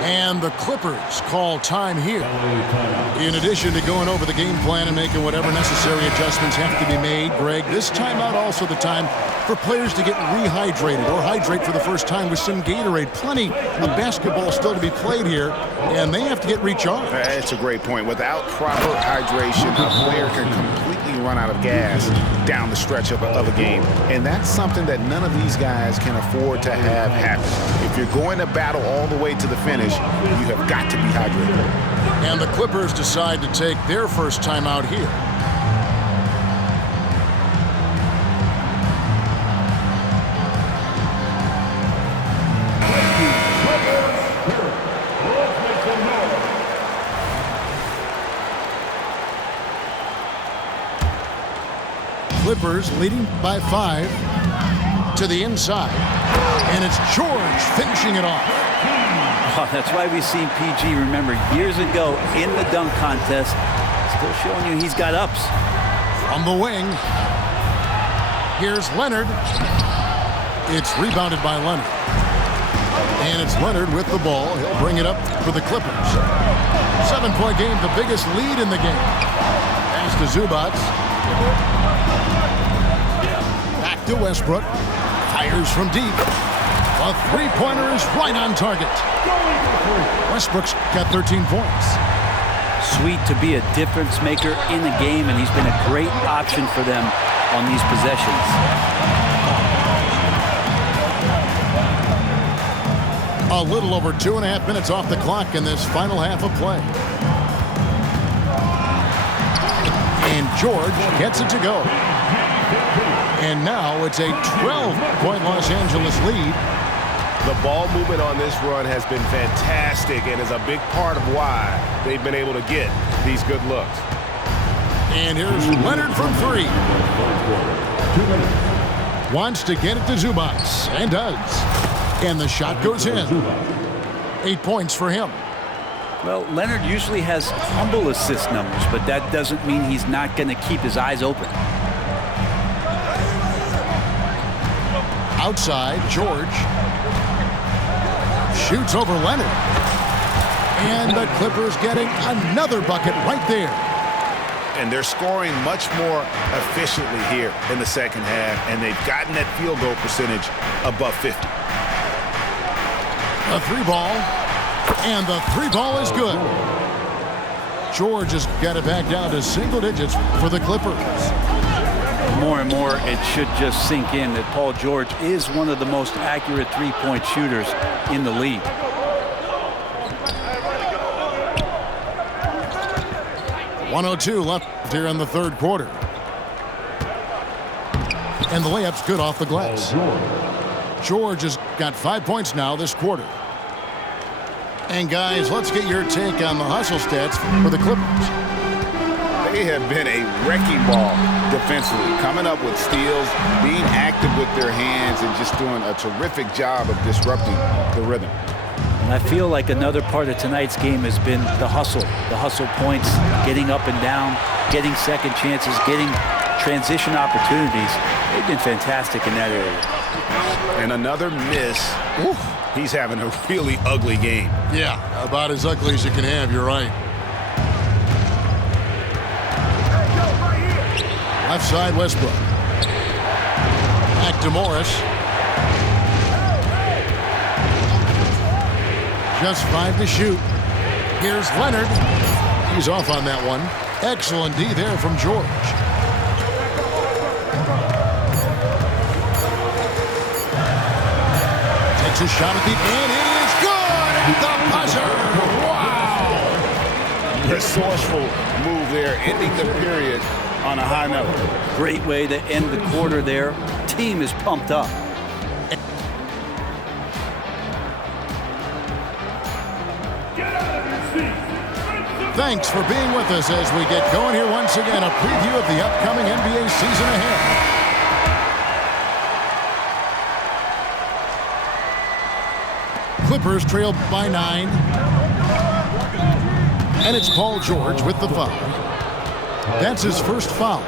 And the Clippers call time here. In addition to going over the game plan and making whatever necessary adjustments have to be made, Greg, this timeout also the time for players to get rehydrated or hydrate for the first time with some Gatorade. Plenty of basketball still to be played here, and they have to get recharged. That's a great point. Without proper hydration, a player can completely run out of gas down the stretch of a game. And that's something that none of these guys can afford to have happen. If you're going to battle all the way to the finish, you have got to be hydrated. And the Clippers decide to take their first timeout here. Clippers leading by 5 to the inside. And it's George finishing it off. Oh, that's why we've seen PG, remember, years ago in the dunk contest. Still showing you he's got ups. From the wing. Here's Leonard. It's rebounded by Leonard. And it's Leonard with the ball. He'll bring it up for the Clippers. 7-point game, the biggest lead in the game. Pass to Zubac. Back to Westbrook. Fires from deep. A three-pointer is right on target. Westbrook's got 13 points. Sweet to be a difference maker in the game, and he's been a great option for them on these possessions. A little over 2.5 minutes off the clock in this final half of play. And George gets it to go. And now it's a 12-point Los Angeles lead. The ball movement on this run has been fantastic and is a big part of why they've been able to get these good looks. And here's Leonard from 3. Wants to get it to Zubac, and does. And the shot goes in. 8 points for him. Well, Leonard usually has humble assist numbers, but that doesn't mean he's not going to keep his eyes open. Outside, George shoots over Leonard. And the Clippers getting another bucket right there. And they're scoring much more efficiently here in the second half, and they've gotten that field goal percentage above 50. A 3-ball, and the 3-ball is good. George has got it back down to single digits for the Clippers. More and more, it should just sink in that Paul George is one of the most accurate three-point shooters in the league. .102 left here in the third quarter. And the layup's good off the glass. George has got 5 points now this quarter. And guys, let's get your take on the hustle stats for the Clippers. They have been a wrecking ball defensively, coming up with steals, being active with their hands, and just doing a terrific job of disrupting the rhythm. And I feel like another part of tonight's game has been the hustle points, getting up and down, getting second chances, getting transition opportunities. They've been fantastic in that area. And another miss. Ooh, he's having a really ugly game. Yeah, about as ugly as you can have, you're right. Left side, Westbrook. Back to Morris. Just 5 to shoot. Here's Leonard. He's off on that one. Excellent D there from George. Takes a shot at the end. It is good at the buzzer. Wow. Resourceful move there, ending the period on a high note. Great way to end the quarter there. Team is pumped up. Thanks for being with us as we get going here once again. A preview of the upcoming NBA season ahead. Clippers trail by 9. And it's Paul George with the foul. That's his first foul.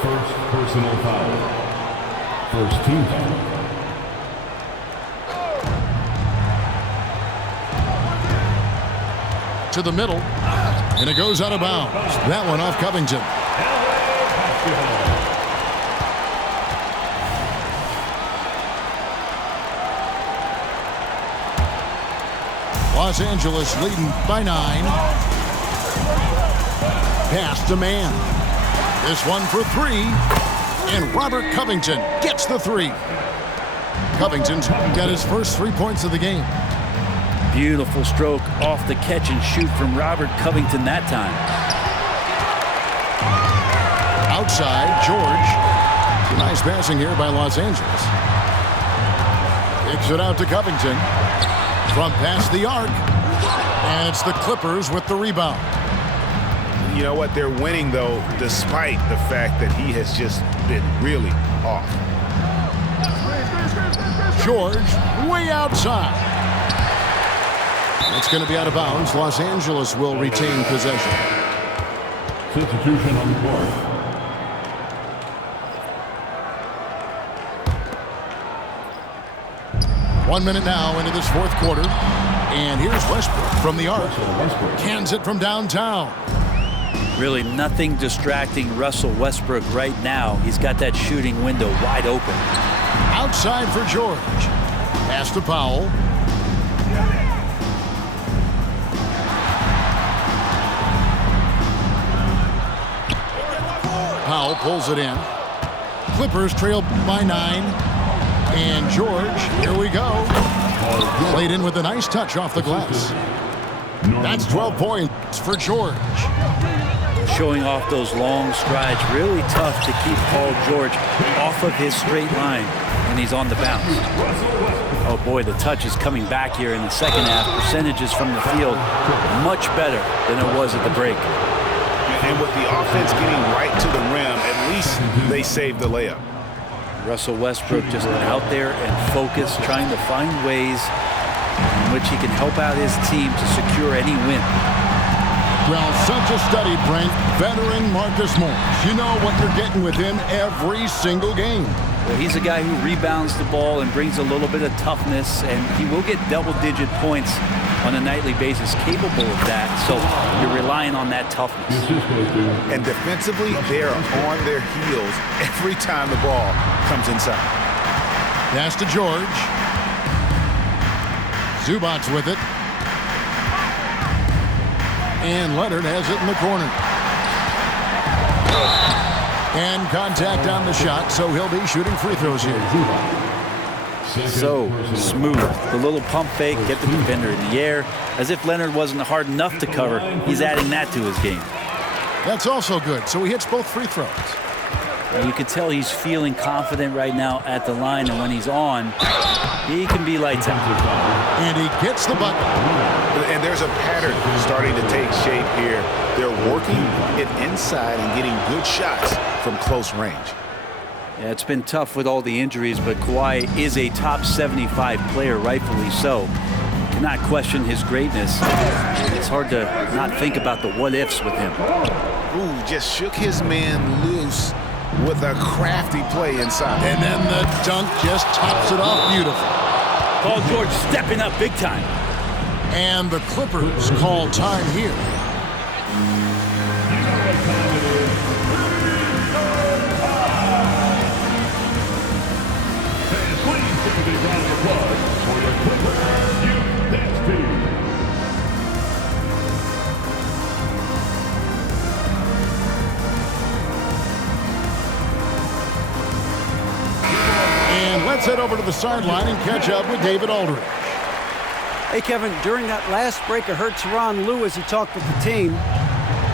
First personal foul. First team foul. to the middle, and it goes out of bounds. That one off Covington. Los Angeles leading by 9. Pass to man. This one for 3. And Robert Covington gets the 3. Covington's got his first 3 points of the game. Beautiful stroke off the catch and shoot from Robert Covington that time. Outside, George. Nice passing here by Los Angeles. Kicks it out to Covington. From past the arc. And it's the Clippers with the rebound. You know what? They're winning, though, despite the fact that he has just been really off. George, way outside. It's going to be out of bounds. Los Angeles will retain possession. Substitution on the court. 1 minute now into this fourth quarter. And here's Westbrook from the arc. Cans it from downtown. Really nothing distracting Russell Westbrook right now. He's got that shooting window wide open. Outside for George. Pass to Powell. Powell pulls it in. Clippers trail by 9. And George, here we go. Played in with a nice touch off the glass. That's 12 points for George. Showing off those long strides. Really tough to keep Paul George off of his straight line when he's on the bounce. Oh boy, the touch is coming back here in the second half. Percentages from the field much better than it was at the break. And with the offense getting right to the rim, at least they saved the layup. Russell Westbrook just out there and focused, trying to find ways in which he can help out his team to secure any win. Well, such a study, Brent. Veteran Marcus Morris. You know what you're getting with him every single game. Well, he's a guy who rebounds the ball and brings a little bit of toughness, and he will get double-digit points on a nightly basis, capable of that. So you're relying on that toughness. And defensively, they're on their heels every time the ball comes inside. Pass to George. Zubac's with it. And Leonard has it in the corner. And contact on the shot, so he'll be shooting free throws here. So smooth. The little pump fake, get the defender in the air. As if Leonard wasn't hard enough to cover, he's adding that to his game. That's also good, so he hits both free throws. You can tell he's feeling confident right now at the line, and when he's on, he can be lights out. And he gets the bucket. And there's a pattern starting to take shape here. They're working it inside and getting good shots from close range. Yeah, it's been tough with all the injuries, but Kawhi is a top 75 player, rightfully so. Cannot question his greatness. It's hard to not think about the what-ifs with him. Ooh, just shook his man loose with a crafty play inside. And then the dunk just tops it off beautiful. Paul George stepping up big time. And the Clippers call time here. And let's head over to the sideline and catch up with David Aldridge. Hey, Kevin, during that last break, I heard Tyronn Lue as he talked with the team.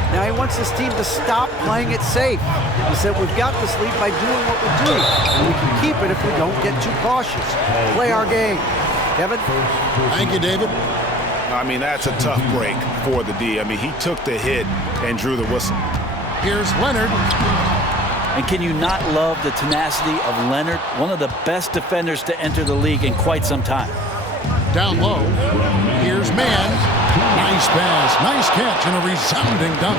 Now he wants his team to stop playing it safe. He said, we've got this lead by doing what we're doing, and we can keep it if we don't get too cautious. Play our game. Kevin? Thank you, David. I mean, that's a tough break for the D. I mean, he took the hit and drew the whistle. Here's Leonard. And can you not love the tenacity of Leonard? One of the best defenders to enter the league in quite some time. Down low. Here's Mann. Nice pass, nice catch, and a resounding dunk.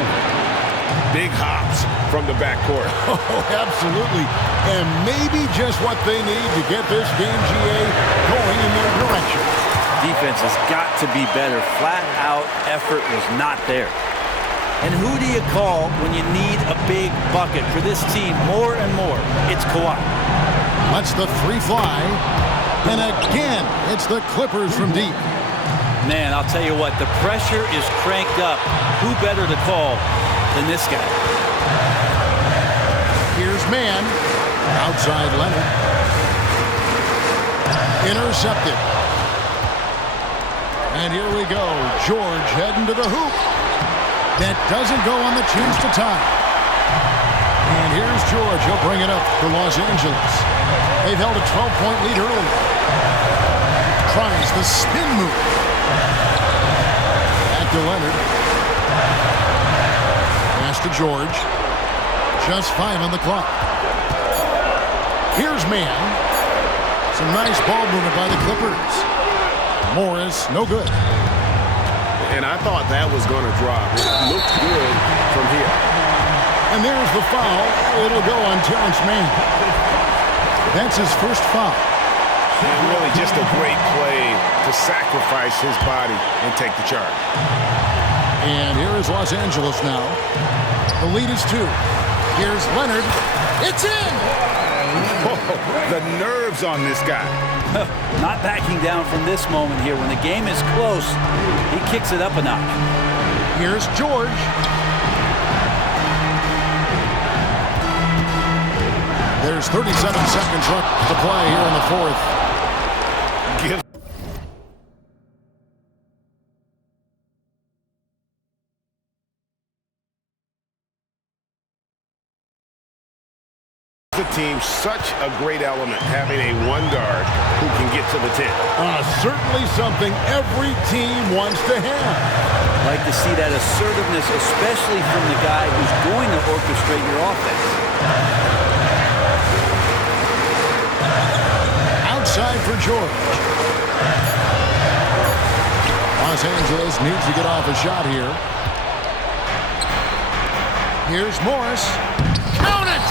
Big hops from the backcourt. Oh, absolutely. And maybe just what they need to get this game, GA, going in their direction. defense has got to be better. Flat-out effort was not there. And who do you call when you need a big bucket for this team more and more? It's Kawhi. Lets the three fly. And again, it's the Clippers from deep. Man, I'll tell you what, the pressure is cranked up. Who better to call than this guy? Here's man. Outside Leonard. Intercepted. And here we go. George heading to the hoop. That doesn't go on the chance to tie. And here's George. He'll bring it up for Los Angeles. They've held a 12-point lead early. Tries the spin move. Back to Leonard. Pass to George. Just 5 on the clock. Here's man. Some nice ball movement by the Clippers. Morris, no good. And I thought that was going to drop. It looked good from here. And there's the foul. It'll go on Terrence Mann. That's his first foul. And really just a great play to sacrifice his body and take the charge. And here is Los Angeles now. The lead is 2. Here's Leonard. It's in! Oh, the nerves on this guy. Not backing down from this moment here. When the game is close, he kicks it up a notch. Here's George. There's 37 seconds left to play here in the fourth. Give The team such a great element having a one guard who can get to the 10. Certainly something every team wants to have. Like to see that assertiveness, especially from the guy who's going to orchestrate your offense. Outside for George. Los Angeles needs to get off a shot here. Here's Morris. Count it!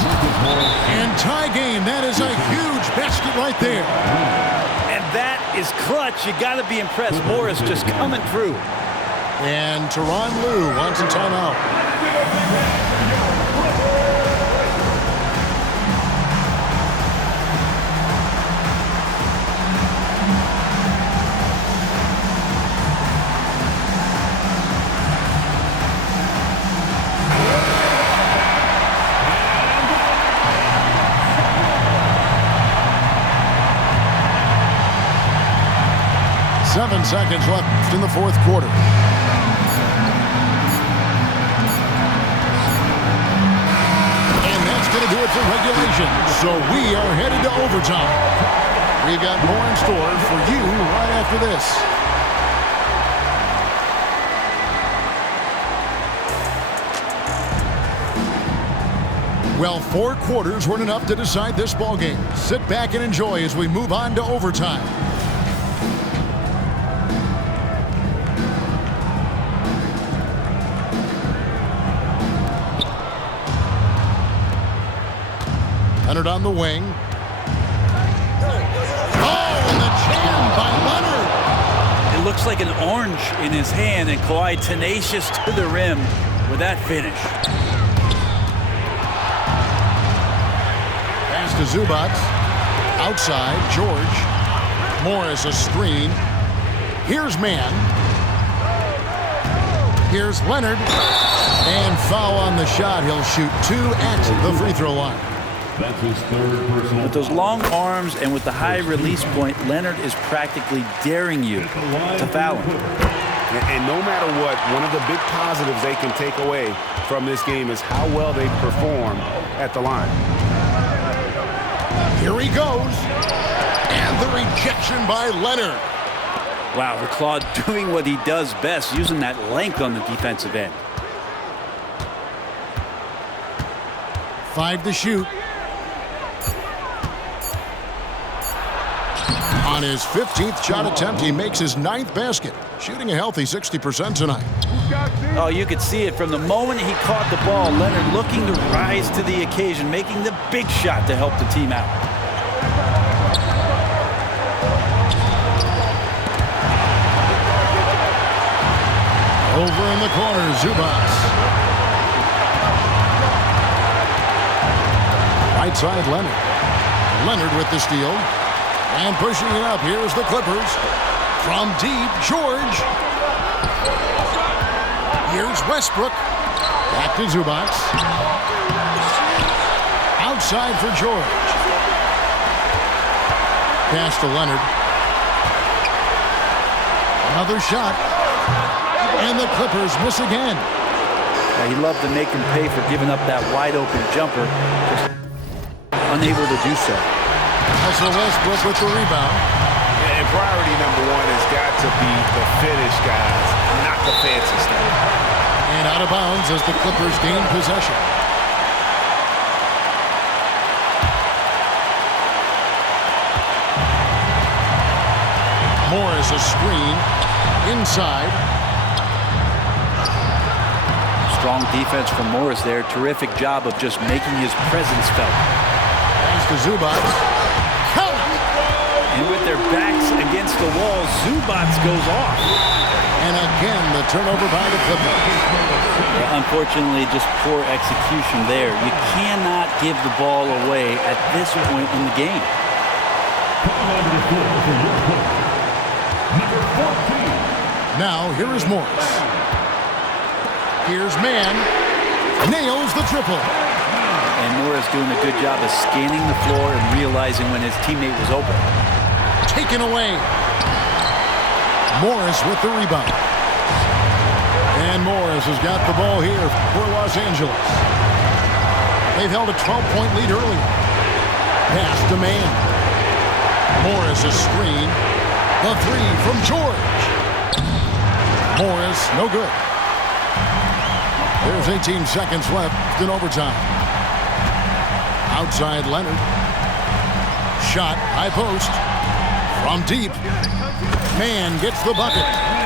And tie game. That is a huge basket right there. And that is clutch. You got to be impressed. Morris just coming through. And Tyronn Lue wants a timeout. Seven seconds left in the fourth quarter. And that's going to do it for regulation. So we are headed to overtime. We've got more in store for you right after this. Well, 4 quarters weren't enough to decide this ballgame. Sit back and enjoy as we move on to overtime. Leonard on the wing. Oh, and the jam by Leonard. It looks like an orange in his hand, and Kawhi tenacious to the rim with that finish. Pass to Zubac. Outside, George. Morris a screen. Here's Mann. Here's Leonard. And foul on the shot. He'll shoot 2 at the free throw line. That's his third personal. With those long arms and with the high release point, Leonard is practically daring you to foul him. And no matter what, one of the big positives they can take away from this game is how well they perform at the line. Here he goes. And the rejection by Leonard. Wow, the Claw doing what he does best, using that length on the defensive end. 5 to shoot. On his 15th shot attempt, he makes his 9th basket, shooting a healthy 60% tonight. Oh, you could see it from the moment he caught the ball. Leonard looking to rise to the occasion, making the big shot to help the team out. Over in the corner, Zubac. Right side, Leonard. Leonard with the steal. And pushing it up, here's the Clippers. From deep, George. Here's Westbrook. Back to Zubac. Outside for George. Pass to Leonard. Another shot. And the Clippers miss again. He loved to make him pay for giving up that wide-open jumper. Just unable to do so. Russell Westbrook with the rebound. And priority number one has got to be the finish, guys, not the fancy stuff. And out of bounds as the Clippers gain possession. Morris a screen inside. Strong defense from Morris there. Terrific job of just making his presence felt. Pass to Zubac. Count it! And with their backs against the wall, Zubac goes off. And again, the turnover by the Clippers. Yeah, unfortunately, just poor execution there. You cannot give the ball away at this point in the game. Now, here is Morris. Here's Mann. Nails the triple. And Morris doing a good job of scanning the floor and realizing when his teammate was open. Taken away. Morris with the rebound. And Morris has got the ball here for Los Angeles. They've held a 12-point lead earlier. Pass to Mann. Morris a screen. The three from George. Morris, no good. There's 18 seconds left in overtime. Outside Leonard. Shot, high post. From deep. Mann gets the bucket.